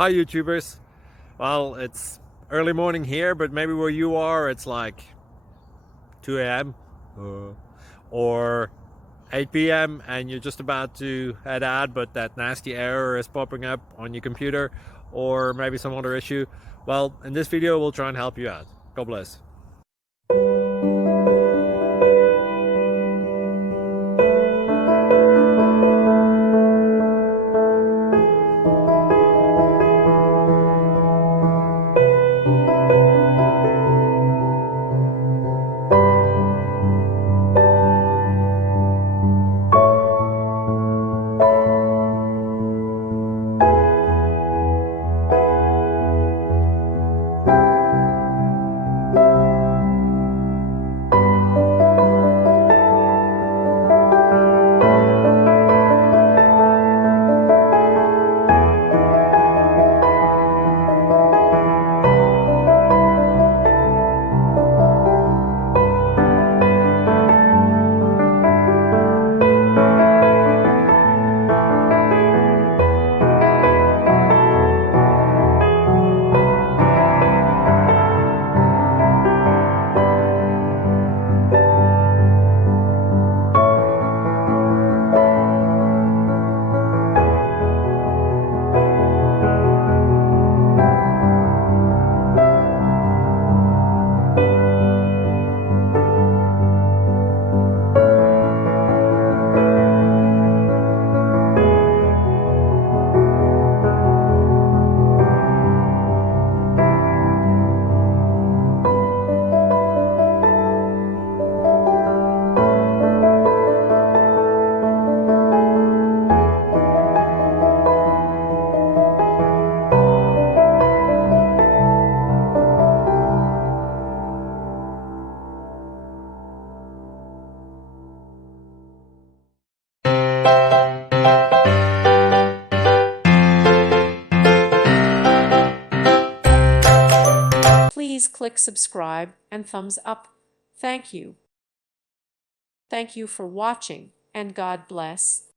Hi YouTubers. Well, it's early morning here, but maybe where you are it's like 2 a.m. or 8 p.m. and you're just about to head out, but that nasty error is popping up on your computer, or maybe some other issue. Well, in this video we'll try and help you out. God bless. Please click subscribe and thumbs up. Thank you. Thank you for watching, and God bless.